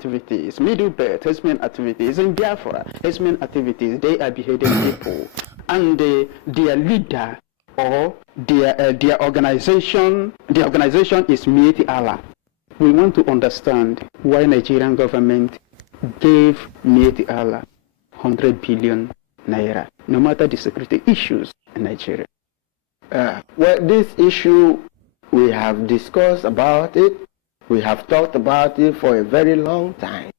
activities, Middle Belt, herdsmen activities, in Biafra, herdsmen activities, they are beheading people. And their leader or their organization is Mieti Allah. We want to understand why Nigerian government gave Mieti Allah 100 billion naira, no matter the security issues in Nigeria. Well, this issue, we have discussed about it. We have talked about it for a very long time.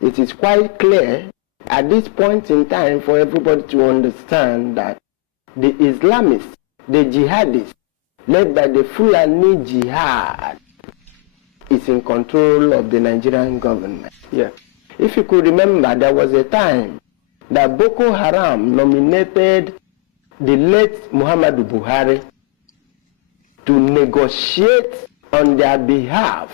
It is quite clear at this point in time for everybody to understand that the Islamists, the jihadists, led by the Fulani Jihad, is in control of the Nigerian government. Yeah. If you could remember, there was a time that Boko Haram nominated the late Muhammadu Buhari to negotiate on their behalf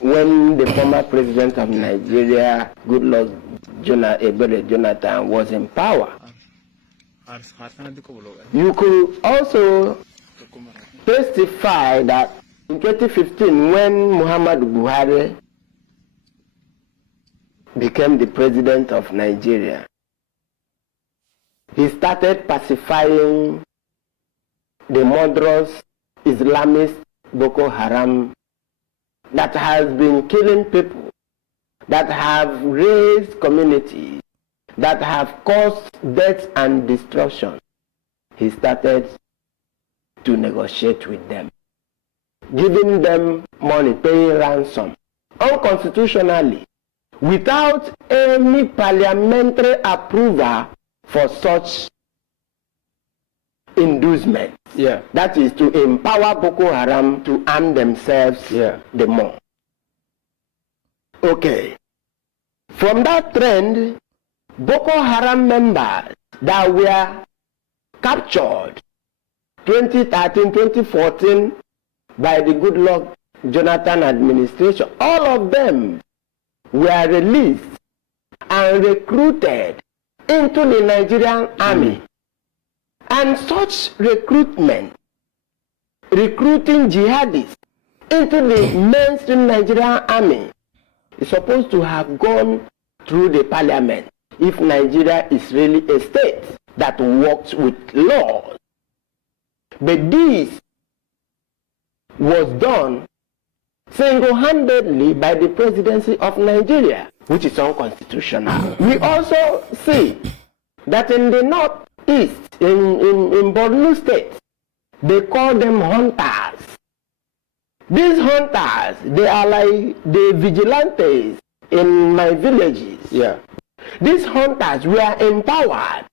when the former president of Nigeria, Goodluck Jonathan, was in power. You could also testify that in 2015, when Muhammadu Buhari became the president of Nigeria, he started pacifying the murderous Islamist Boko Haram that has been killing people, that have raised communities, that have caused death and destruction. He started to negotiate with them, giving them money, paying ransom, unconstitutionally, without any parliamentary approval for such inducement. Yeah. That is to empower Boko Haram to arm themselves the more. Okay. From that trend, Boko Haram members that were captured 2013, 2014 by the Goodluck Jonathan administration, all of them were released and recruited into the Nigerian army. And such recruitment, recruiting jihadists into the mainstream Nigerian army, is supposed to have gone through the parliament if Nigeria is really a state that works with laws. But this was done single-handedly by the presidency of Nigeria, which is unconstitutional. We also see that in the northeast, in Borno State, they call them hunters. These hunters, they are like the vigilantes in my villages. Yeah. These hunters were empowered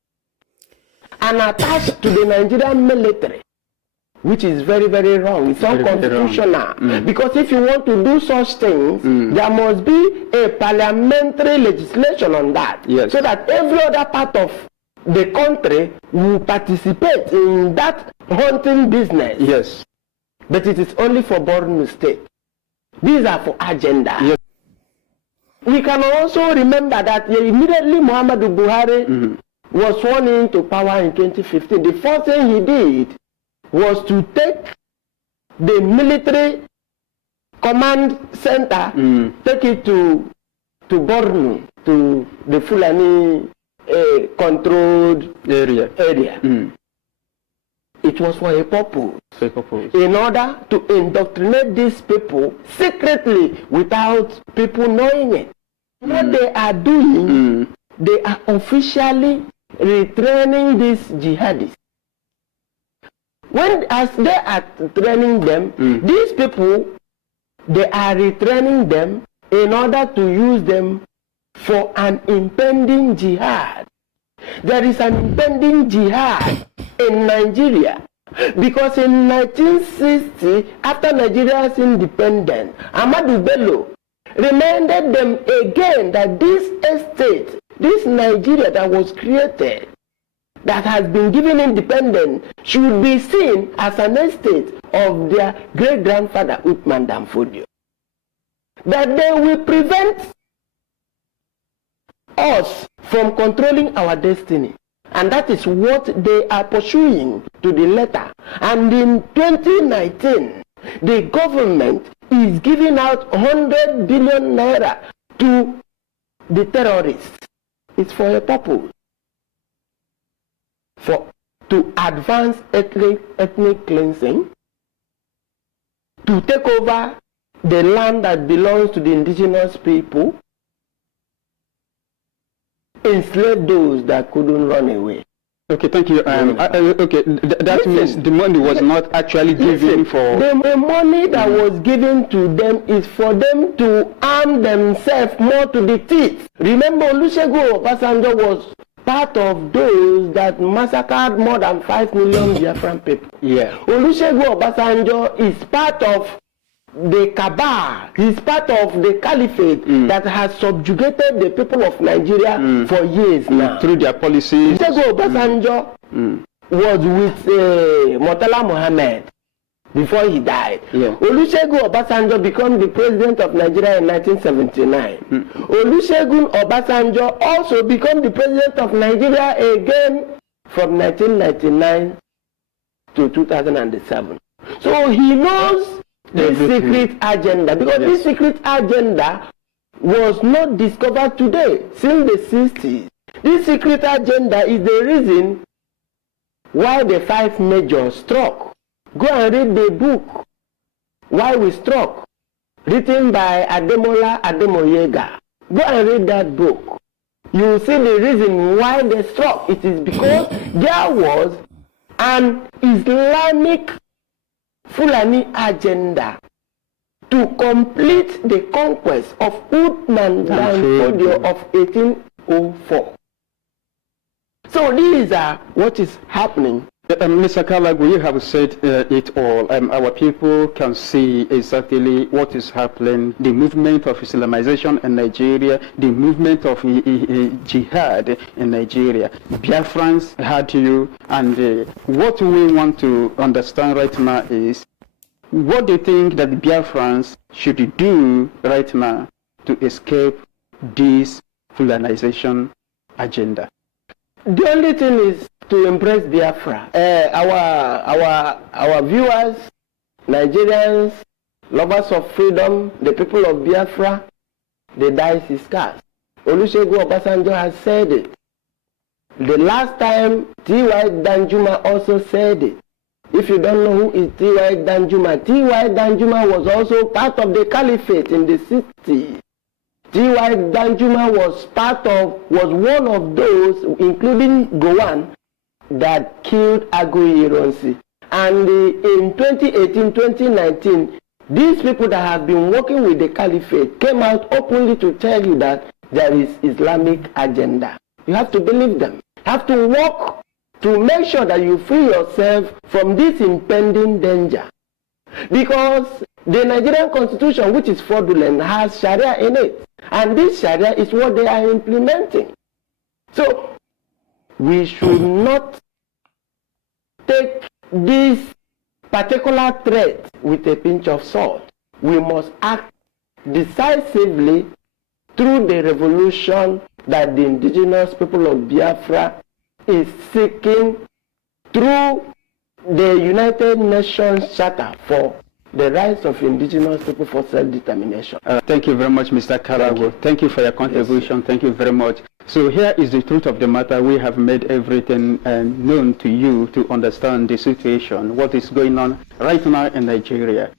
and attached to the Nigerian military, which is very, very wrong. It's unconstitutional. Because if you want to do such things, there must be a parliamentary legislation on that. Yes. So that every other part of the country will participate in that hunting business. Yes. But it is only for Borno State. These are for agenda. Yes. We can also remember that immediately Muhammadu Buhari was sworn into power in 2015. The first thing he did was to take the military command center, take it to Borno, to the Fulani controlled area. It was for a purpose. In order to indoctrinate these people secretly without people knowing it. What they are doing, they are officially retraining these jihadists. As they are training them, these people, they are retraining them in order to use them for an impending jihad. There is an impending jihad in Nigeria because in 1960, after Nigeria's independence, Ahmadu Bello reminded them again that this estate, this Nigeria that was created, that has been given independence, should be seen as an estate of their great-grandfather Usman and fodio. That they will prevent us from controlling our destiny. And that is what they are pursuing to the letter. And in 2019, the government is giving out 100 billion naira to the terrorists. It's for a purpose. To advance ethnic cleansing, to take over the land that belongs to the indigenous people, enslave those that couldn't run away. Okay, thank you. That means the money was not actually given for... The money that was given to them is for them to arm themselves more to the teeth. Remember, Olusegun Obasanjo was part of those that massacred more than 5 million Biafran people. Yeah. Olusegun Obasanjo is part of the cabal, he's part of the caliphate that has subjugated the people of Nigeria for years now. Through their policies. Olusegun Obasanjo was with Murtala Mohammed before he died. Yeah. Olusegun Obasanjo became the president of Nigeria in 1979. Olusegun Obasanjo also became the president of Nigeria again from 1999 to 2007. So he knows the secret agenda, because this secret agenda was not discovered today, since the 60s. This secret agenda is the reason why the 5 majors struck. Go and read the book, Why We Struck, written by Ademola Ademoyega. Go and read that book. You will see the reason why they struck. It is because there was an Islamic Fulani agenda to complete the conquest of Usman and fodio of 1804. So these are what is happening. Mr. Kalagu, you have said it all. Our people can see exactly what is happening, the movement of Islamization in Nigeria, the movement of jihad in Nigeria. Biafrans had you, and what we want to understand right now is, what do you think that the Biafrans should do right now to escape this Fulanization agenda? The only thing is to embrace Biafra. Our viewers, Nigerians, lovers of freedom, the people of Biafra, the dice is cast. Olusegun Obasanjo has said it. The last time, T.Y. Danjuma also said it. If you don't know who is T.Y. Danjuma, T.Y. Danjuma was also part of the caliphate in the 60s. T.Y. Danjuma was one of those, including Gowon, that killed Agoyi Ironsi. And in 2018-2019, these people that have been working with the caliphate came out openly to tell you that there is Islamic agenda. You have to believe them. You have to work to make sure that you free yourself from this impending danger. Because the Nigerian constitution, which is fraudulent, has Sharia in it. And this Sharia is what they are implementing. So we should not take this particular threat with a pinch of salt. We must act decisively through the revolution that the indigenous people of Biafra is seeking through the United Nations Charter for the rights of indigenous people for self-determination. Thank you very much, Mr. Karago. Thank you for your contribution. Yes. Thank you very much. So here is the truth of the matter. We have made everything known to you to understand the situation, what is going on right now in Nigeria.